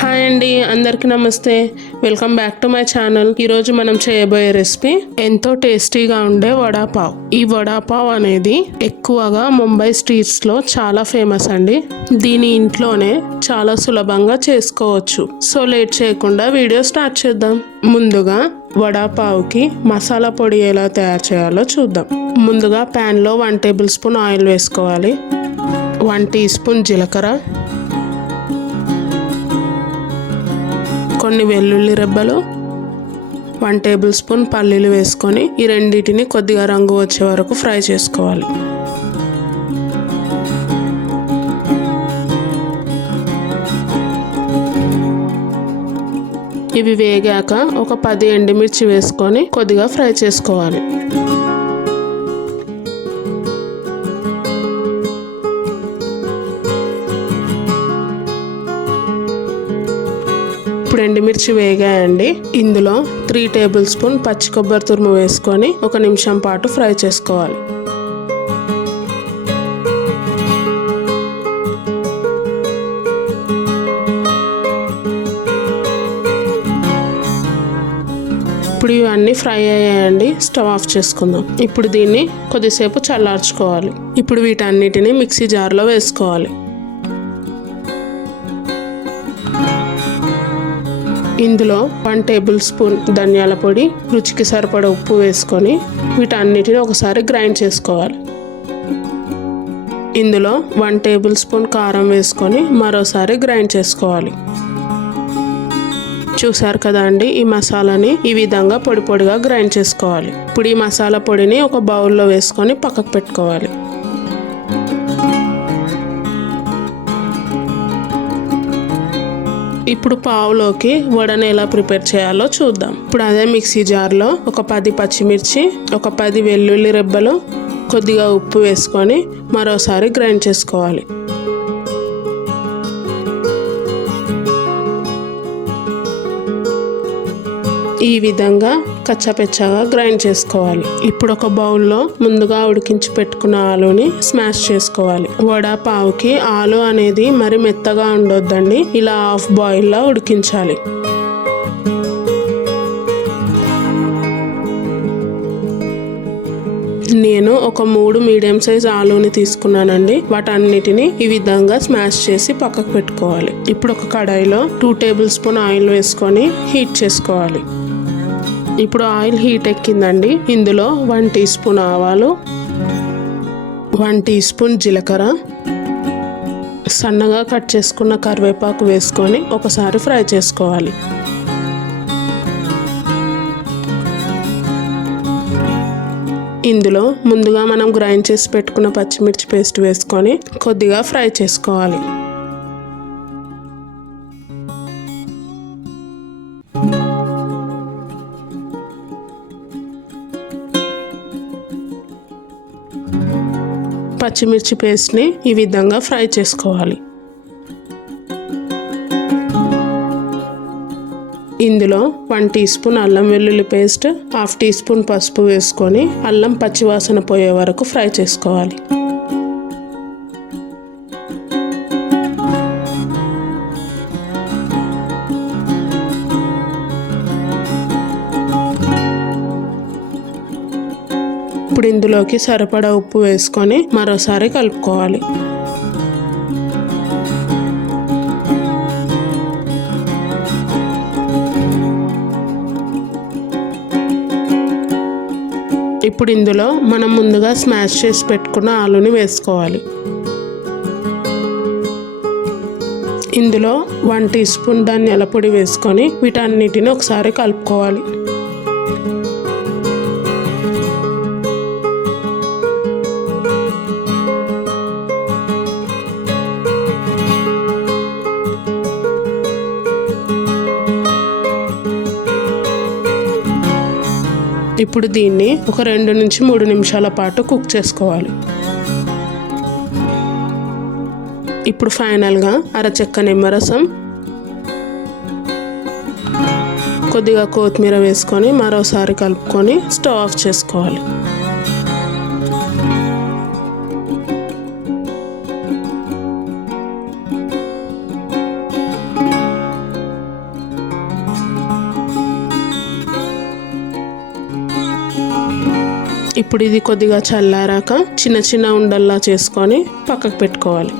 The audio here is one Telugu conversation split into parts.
హాయ్ అండి, అందరికీ నమస్తే. Welcome back to my channel. ఈరోజు మనం చేయబోయే రెసిపీ ఎంతో టేస్టీగా ఉండే వడాపావ్. ఈ వడాపావ్ అనేది ఎక్కువగా ముంబై స్ట్రీట్స్లో చాలా ఫేమస్ అండి. దీని ఇంట్లోనే చాలా సులభంగా చేసుకోవచ్చు. సో లేట్ చేయకుండా వీడియో స్టార్ట్ చేద్దాం. ముందుగా వడాపావ్కి మసాలా పొడి ఎలా తయారు చేయాలో చూద్దాం. ముందుగా ప్యాన్లో 1 టేబుల్ స్పూన్ ఆయిల్ వేసుకోవాలి. 1 టీ స్పూన్ జీలకర్ర, కొన్ని వెల్లుల్లి రెబ్బలు, 1 టేబుల్ స్పూన్ పల్లీలు వేసుకొని ఈ రెండింటిని కొద్దిగా రంగు వచ్చే వరకు ఫ్రై చేసుకోవాలి. ఇవి వేగాక ఒక 10 ఎండుమిర్చి వేసుకొని కొద్దిగా ఫ్రై చేసుకోవాలి. ఇప్పుడు ఎండుమిర్చి వేగాయండి. ఇందులో 3 టేబుల్ స్పూన్ పచ్చి కొబ్బరి తురుము వేసుకొని 1 నిమిషం పాటు ఫ్రై చేసుకోవాలి. ఇప్పుడు ఇవన్నీ ఫ్రై అయ్యాయండి. స్టవ్ ఆఫ్ చేసుకుందాం. ఇప్పుడు దీన్ని కొద్దిసేపు చల్లార్చుకోవాలి. ఇప్పుడు వీటన్నిటిని మిక్సీ జార్లో వేసుకోవాలి. ఇందులో 1 టేబుల్ స్పూన్ ధనియాల పొడి, రుచికి సరిపడా ఉప్పు వేసుకొని వీటన్నిటిని ఒకసారి గ్రైండ్ చేసుకోవాలి. ఇందులో 1 టేబుల్ స్పూన్ కారం వేసుకొని మరోసారి గ్రైండ్ చేసుకోవాలి. చూసారు కదా అండి, ఈ మసాలాని ఈ విధంగా పొడి పొడిగా గ్రైండ్ చేసుకోవాలి. ఇప్పుడు ఈ మసాలా పొడిని ఒక బౌల్లో వేసుకొని పక్కకు పెట్టుకోవాలి. ఇప్పుడు పావులోకి వడని ఎలా ప్రిపేర్ చేయాలో చూద్దాం. ఇప్పుడు అదే మిక్సీ జార్లో ఒక 10 పచ్చిమిర్చి, ఒక 10 వెల్లుల్లి రెబ్బలు, కొద్దిగా ఉప్పు వేసుకొని మరోసారి గ్రైండ్ చేసుకోవాలి. ఈ విధంగా కచ్చాపెచ్చాగా గ్రైండ్ చేసుకోవాలి. ఇప్పుడు ఒక బౌల్లో ముందుగా ఉడికించి పెట్టుకున్న ఆలుని స్మాష్ చేసుకోవాలి. వడాపావుకి ఆలు అనేది మరి మెత్తగా ఉండొద్దండి, ఇలా హాఫ్ బాయిల్లా ఉడికించాలి. నేను ఒక 3 మీడియం సైజ్ ఆలుని తీసుకున్నానండి. వాటన్నిటిని ఈ విధంగా స్మాష్ చేసి పక్కకు పెట్టుకోవాలి. ఇప్పుడు ఒక కడాయిలో 2 టేబుల్ స్పూన్ ఆయిల్ వేసుకొని హీట్ చేసుకోవాలి. ఇప్పుడు ఆయిల్ హీట్ ఎక్కిందండి. ఇందులో 1 టీ స్పూన్ ఆవాలు, 1 టీ స్పూన్ జీలకర్ర, సన్నగా కట్ చేసుకున్న కరివేపాకు వేసుకొని ఒకసారి ఫ్రై చేసుకోవాలి. ఇందులో ముందుగా మనం గ్రైండ్ చేసి పెట్టుకున్న పచ్చిమిర్చి పేస్ట్ వేసుకొని కొద్దిగా ఫ్రై చేసుకోవాలి. పచ్చిమిర్చి పేస్ట్ని ఈ విధంగా ఫ్రై చేసుకోవాలి. ఇందులో 1 టీ స్పూన్ అల్లం వెల్లుల్లి పేస్ట్, 1/2 టీ స్పూన్ పసుపు వేసుకొని అల్లం పచ్చివాసన పోయే వరకు ఫ్రై చేసుకోవాలి. ఇప్పుడు ఇందులోకి సరిపడా ఉప్పు వేసుకొని మరోసారి కలుపుకోవాలి. ఇప్పుడు ఇందులో మనం ముందుగా స్మాష్ చేసి పెట్టుకున్న ఆలుని వేసుకోవాలి. ఇందులో 1 టీ స్పూన్ ధనియాల పొడి వేసుకొని వీటన్నిటిని ఒకసారి కలుపుకోవాలి. ఇప్పుడు దీన్ని ఒక 2 నుంచి 3 నిమిషాల పాటు కుక్ చేసుకోవాలి. ఇప్పుడు ఫైనల్గా అరచెక్క నిమ్మరసం, కొద్దిగా కొత్తిమీర వేసుకొని మరోసారి కలుపుకొని స్టవ్ ఆఫ్ చేసుకోవాలి. ఇప్పుడు ఇది కొద్దిగా చల్లారాక చిన్న చిన్న ఉండల్లా చేసుకొని పక్కకు పెట్టుకోవాలి.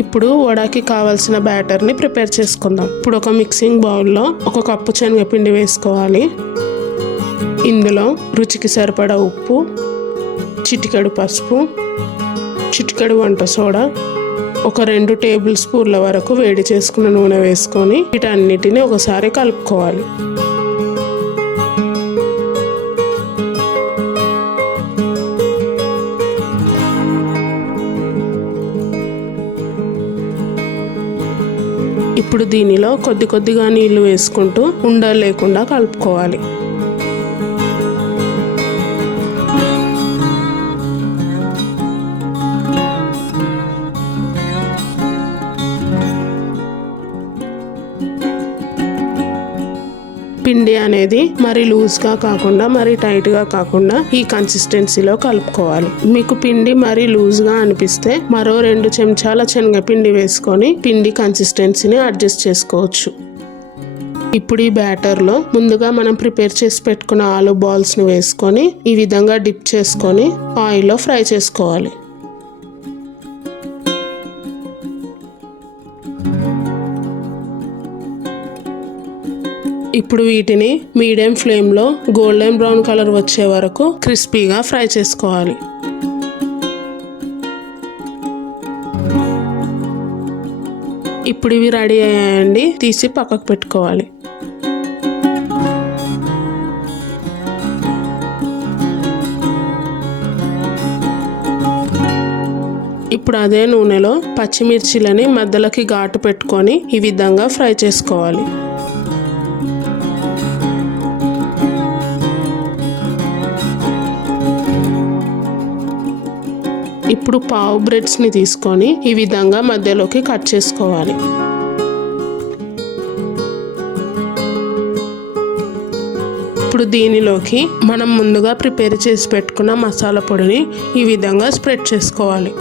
ఇప్పుడు వడాకి కావాల్సిన బ్యాటర్ని ప్రిపేర్ చేసుకుందాం. ఇప్పుడు ఒక మిక్సింగ్ బౌల్లో 1 కప్పు శనగపిండి వేసుకోవాలి. ఇందులో రుచికి సరిపడా ఉప్పు, చిటికెడు పసుపు, చిటికెడు వంట సోడా, ఒక 2 టేబుల్ స్పూన్ల వరకు వేడి చేసుకున్న నూనె వేసుకొని వీటన్నిటిని ఒకసారి కలుపుకోవాలి. ఇప్పుడు దీనిలో కొద్దిగా నీళ్లు వేసుకుంటూ ఉండలు లేకుండా కలుపుకోవాలి. పిండి అనేది మరి లూజ్గా కాకుండా మరి టైట్గా కాకుండా ఈ కన్సిస్టెన్సీలో కలుపుకోవాలి. మీకు పిండి మరి లూజ్గా అనిపిస్తే మరో 2 చెంచాల శనగపిండి వేసుకొని పిండి కన్సిస్టెన్సీని అడ్జస్ట్ చేసుకోవచ్చు. ఇప్పుడు ఈ బ్యాటర్లో ముందుగా మనం ప్రిపేర్ చేసి పెట్టుకున్న ఆలు బాల్స్ని వేసుకొని ఈ విధంగా డిప్ చేసుకొని ఆయిల్లో ఫ్రై చేసుకోవాలి. ఇప్పుడు వీటిని మీడియం ఫ్లేమ్లో గోల్డెన్ బ్రౌన్ కలర్ వచ్చే వరకు క్రిస్పీగా ఫ్రై చేసుకోవాలి. ఇప్పుడు ఇవి రెడీ అయ్యాయండి, తీసి పక్కకు పెట్టుకోవాలి. ఇప్పుడు అదే నూనెలో పచ్చిమిర్చిలని మధ్యలోకి ఘాటు పెట్టుకొని ఈ విధంగా ఫ్రై చేసుకోవాలి. ఇప్పుడు పావు బ్రెడ్స్ని తీసుకొని ఈ విధంగా మధ్యలోకి కట్ చేసుకోవాలి. ఇప్పుడు దీనిలోకి మనం ముందుగా ప్రిపేర్ చేసి పెట్టుకున్న మసాలా పొడిని ఈ విధంగా స్ప్రెడ్ చేసుకోవాలి.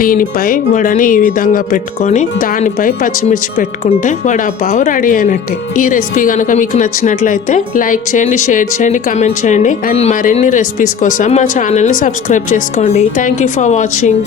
దీనిపై వడని ఈ విధంగా పెట్టుకొని దానిపై పచ్చిమిర్చి పెట్టుకుంటే వడాపావ్ రెడీ అయినట్టే. ఈ రెసిపీ కనుక మీకు నచ్చినట్లయితే లైక్ చేయండి, షేర్ చేయండి, కామెంట్ చేయండి అండ్ మరిన్ని రెసిపీస్ కోసం మా ఛానల్ని సబ్స్క్రైబ్ చేసుకోండి. Thank you for watching.